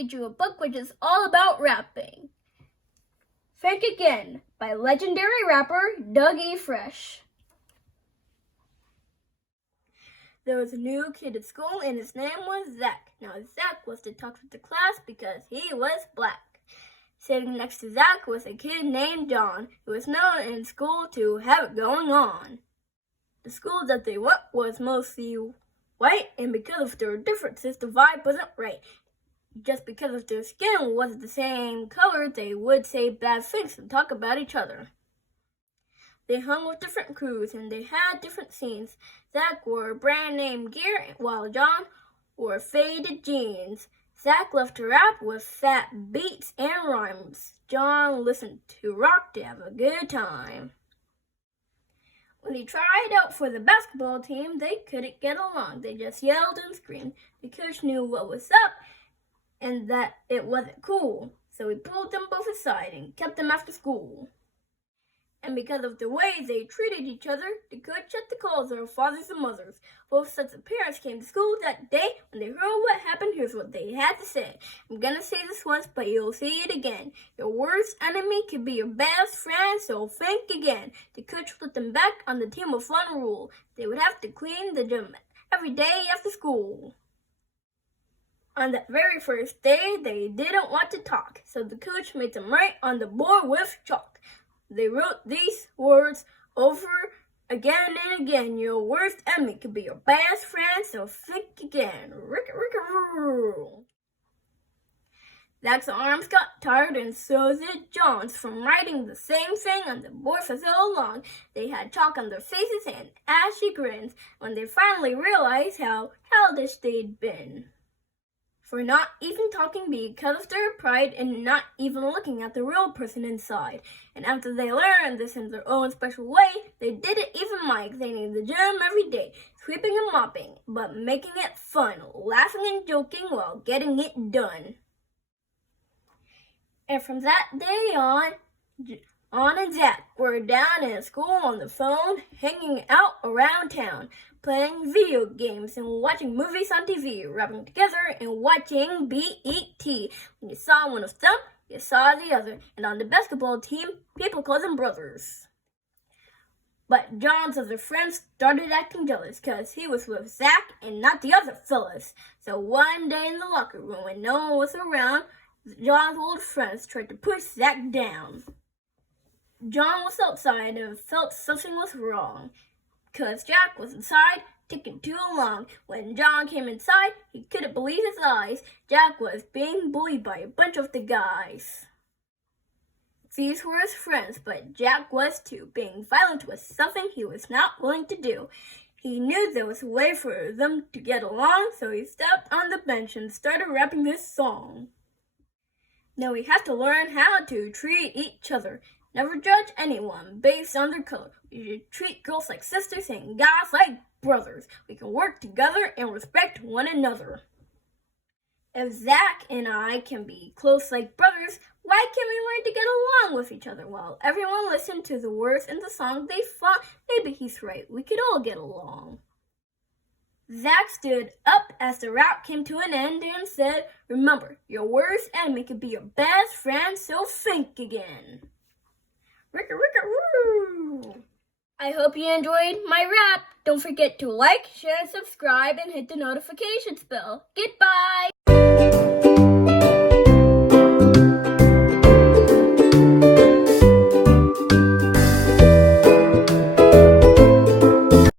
read you a book which is all about rapping. Think Again by legendary rapper Doug E. Fresh. There was a new kid at school and his name was Zach. Now Zach was to talk with the class because he was black. Sitting next to Zach was a kid named John, who was known in school to have it going on. The school that they went was mostly white, and because of their differences, the vibe wasn't right. Just because of their skin wasn't the same color, they would say bad things and talk about each other. They hung with different crews and they had different scenes. Zach wore brand name gear while John wore faded jeans. Zach loved to rap with fat beats and rhymes. John listened to rock to have a good time. When they tried out for the basketball team, they couldn't get along. They just yelled and screamed. The coach knew what was up and that it wasn't cool, so he pulled them both aside and kept them after school. And because of the way they treated each other, the coach had to call their fathers and mothers. Both sets of parents came to school that day. When they heard what happened, here's what they had to say. I'm gonna say this once, but you'll see it again. Your worst enemy could be your best friend, so think again. The coach put them back on the team with one rule. They would have to clean the gym every day after school. On that very first day, they didn't want to talk, so the coach made them write on the board with chalk. They wrote these words over again and again. Your worst enemy could be your best friend, so think again. Zach's arms got tired and so did John's from writing the same thing on the board for so long. They had chalk on their faces and ashy grins when they finally realized how childish they'd been. For not even talking because of their pride and not even looking at the real person inside. And after they learned this in their own special way, they didn't even mind cleaning the gym every day, sweeping and mopping, but making it fun, laughing and joking while getting it done. And from that day on and Zach were down in school on the phone, hanging out around town, playing video games and watching movies on TV, rapping together and watching BET. When you saw one of them, you saw the other. And on the basketball team, people called them brothers. But John's other friends started acting jealous because he was with Zach and not the other fellas. So one day in the locker room when no one was around, John's old friends tried to push Zach down. John was outside and felt something was wrong, because Jack was inside, taking too long. When John came inside, he couldn't believe his eyes. Jack was being bullied by a bunch of the guys. These were his friends, but Jack was too. Being violent was something he was not willing to do. He knew there was a way for them to get along, so he stepped on the bench and started rapping this song. Now we have to learn how to treat each other. Never judge anyone based on their color. We should treat girls like sisters and guys like brothers. We can work together and respect one another. If Zach and I can be close like brothers, why can't we learn to get along with each other? While everyone listened to the words in the song, they thought maybe he's right. We could all get along. Zach stood up as the rap came to an end and said, remember, your worst enemy could be your best friend, so think again. I hope you enjoyed my rap. Don't forget to like, share, subscribe, and hit the notifications bell. Goodbye!